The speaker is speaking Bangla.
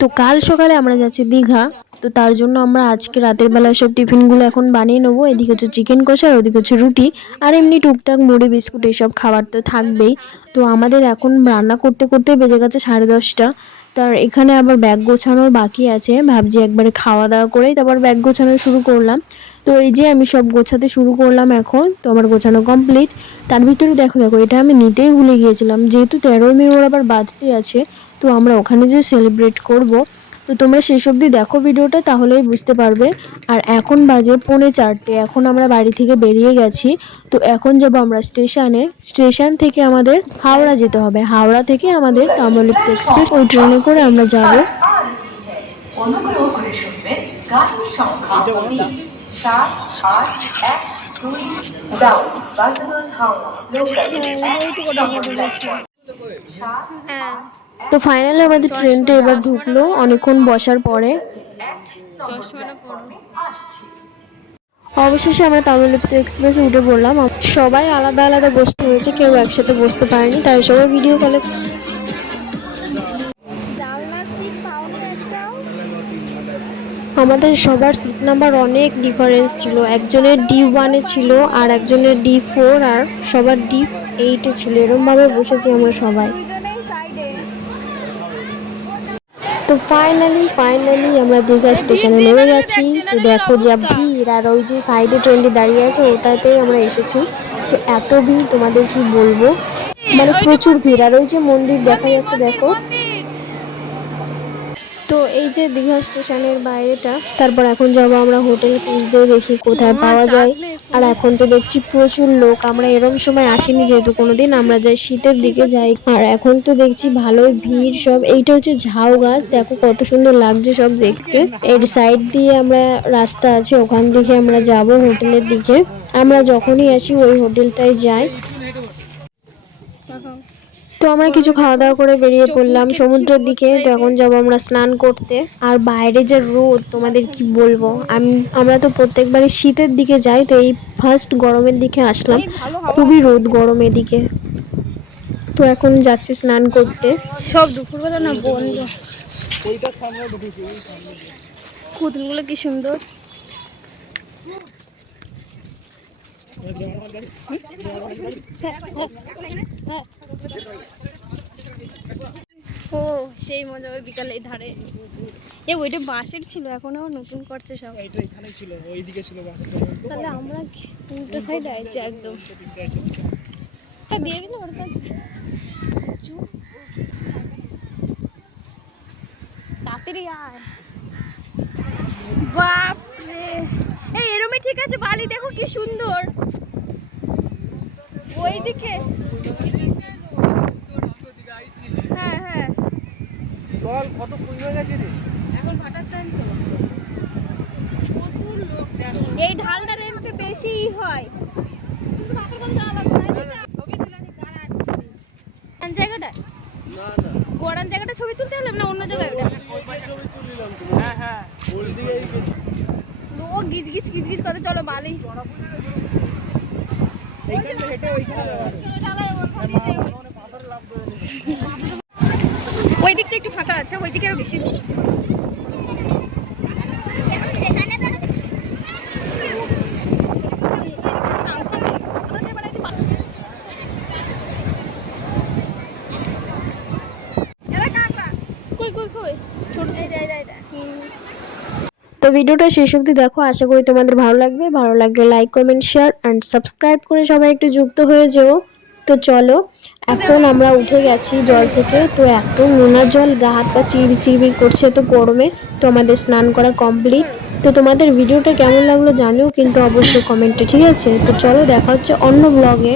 তো কাল সকালে আমরা যাচ্ছি দীঘা। তো তার জন্য আমরা আজকে রাতের বেলা সব টিফিনগুলো এখন বানিয়ে নেবো। এদিকে হচ্ছে চিকেন কষা, আর ওদিকে হচ্ছে রুটি, আর এমনি টুকটাক মুড়ি বিস্কুট এসব খাবার তো থাকবেই। তো আমাদের এখন রান্না করতে করতে বেজে গেছে 10:30। তার এখানে আবার ব্যাগ গোছানোর বাকি আছে, ভাবছি একবারে খাওয়া দাওয়া করেই তারপর ব্যাগ গোছানো শুরু করলাম। তো এই যে আমি সব গোছাতে শুরু করলাম এখন, তো আমার গোছানো কমপ্লিট। তার ভিতরে দেখো দেখো এটা আমি নিতেই ভুলে গিয়েছিলাম, যেহেতু 13 মে ওর আবার বার্থডে আছে, তো আমরা ওখানে যে সেলিব্রেট করব। তো তোমরা শেষ অবধি দেখো ভিডিওটা, তাহলেই বুঝতে পারবে। আর এখন বাজে 3:45, এখন আমরা বাড়ি থেকে বেরিয়ে গেছি। তো এখন যাব আমরা স্টেশনে। স্টেশন থেকে আমাদের হাওড়া যেতে হবে, হাওড়া থেকে আমাদের তাম্রলিপ্ত এক্সপ্রেস ওই ট্রেনে করে আমরা যাব। অনুগ্রহ করে শুনবেন গাড়ির সংখ্যা 781 2 যাও বাজার হাওড়া তো ফাইনালি আমাদের ট্রেনটা এবার ঢুকলো অনেকক্ষণ বসার পরে। অবশেষে আমরা তাম্রলিপ্ত এক্সপ্রেসে উঠে পড়লাম। সবাই আলাদা আলাদা বসতে হয়েছে, কেউ একসাথে বসতে পারেনি, তাই সবাই ভিডিও কলে। আমাদের সবার সিট নাম্বার অনেক ডিফারেন্স ছিল, একজনের D1-এ ছিল আর একজনের D4, আর সবার D8-এ ছিল। এরমভাবে বসেছি আমরা সবাই। তো ফাইনালি আমরা দীঘা স্টেশনে নেমে গেছি। তো দেখো যা ভিড়, আর ওই যে সাইডে ট্রেনটি দাঁড়িয়ে আছে ওটাতেই আমরা এসেছি। তো এত ভিড় তোমাদের কি বলবো, মানে প্রচুর ভিড়। আর ওই যে মন্দির দেখা যাচ্ছে দেখো। তো এই যে দীঘা স্টেশনের বাইরেটা। তারপর এখন যাবো আমরা হোটেল খুঁজতে, দেখি কোথায় পাওয়া যায়। আর এখন তো দেখছি প্রচুর লোক, আমরা এরম সময় আসিনি যেহেতু কোনোদিন, আমরা যাই শীতের দিকে যাই। আর এখন তো দেখছি ভালোই ভিড় সব। এইটা হচ্ছে ঝাউ গাছ, দেখো কত সুন্দর লাগছে সব দেখতে। এর সাইড দিয়ে আমরা রাস্তা আছে, ওখান থেকে আমরা যাব হোটেলের দিকে। আমরা যখনই আসি ওই হোটেলটায় যাই। তো আমরা কিছু খাওয়া দাওয়া করে বেরিয়ে পড়লাম সমুদ্রের দিকে। তো এখন যাবো আমরা স্নান করতে। আর বাইরে যে রোদ তোমাদের কি বলবো, আমরা তো প্রত্যেকবারই শীতের দিকে যাই, তো এই ফার্স্ট গরমের দিকে আসলাম। খুবই রোদ গরম এদিকে। তো এখন যাচ্ছি স্নান করতে। সব দুপুরবেলা না বন্ধ, কুদগুলো কি সুন্দর। ও সেই মজা, ওই বিকালে এই ধারে। ওইটা বাঁশের ছিল, এখন আবার নতুন করছে সব। এখানে ছিল, ওইদিকে ছিল বাঁশের। তাহলে আমরা উল্টো সাইডে আইছি একদম। দিয়ে দিল ওর কাছে তাড়াতাড়ি আয়। বাপরে, এরমই ঠিক আছে। বালি দেখো কি সুন্দর, ওইদিকে। হ্যাঁ চল, কত কমে গেছে রে এখন ভাটার টাইম তো, প্রচুর লোক দেখো। এই ঢালটা রেমতে বেশি হয়, কিন্তু ভাতের বন্ধ যাওয়া লাগবে না। ছবি তুলানি দাঁড়া, কোন জায়গাটা? গোড়ান জায়গাটা ছবি তুলতে হলাম না অন্য জায়গায়? হ্যাঁ ওইদিকেই গেছি। ও গিজ গিজ করে চলো বালি। ওই দিকটা একটু ফাঁকা আছে, ওই দিকে আরো বেশি লোক। তো ভিডিওটা শেষ অবধি দেখো, আশা করি তোমাদের ভালো লাগবে। ভালো লাগলে like comment share and subscribe করে সবাই একটু যুক্ত হয়ে যেও। তো চলো, এখন আমরা উঠে গেছি জল থেকে। তো এত নোনা জল, গা হাত পা চিরবির করছে এত গরমে। তো আমাদের স্নান করা কমপ্লিট। তো তোমাদের ভিডিওটা কেমন লাগলো জানিও কিন্তু অবশ্যই কমেন্টে, ঠিক আছে? তো চলো দেখা হচ্ছে অন্য ব্লগে।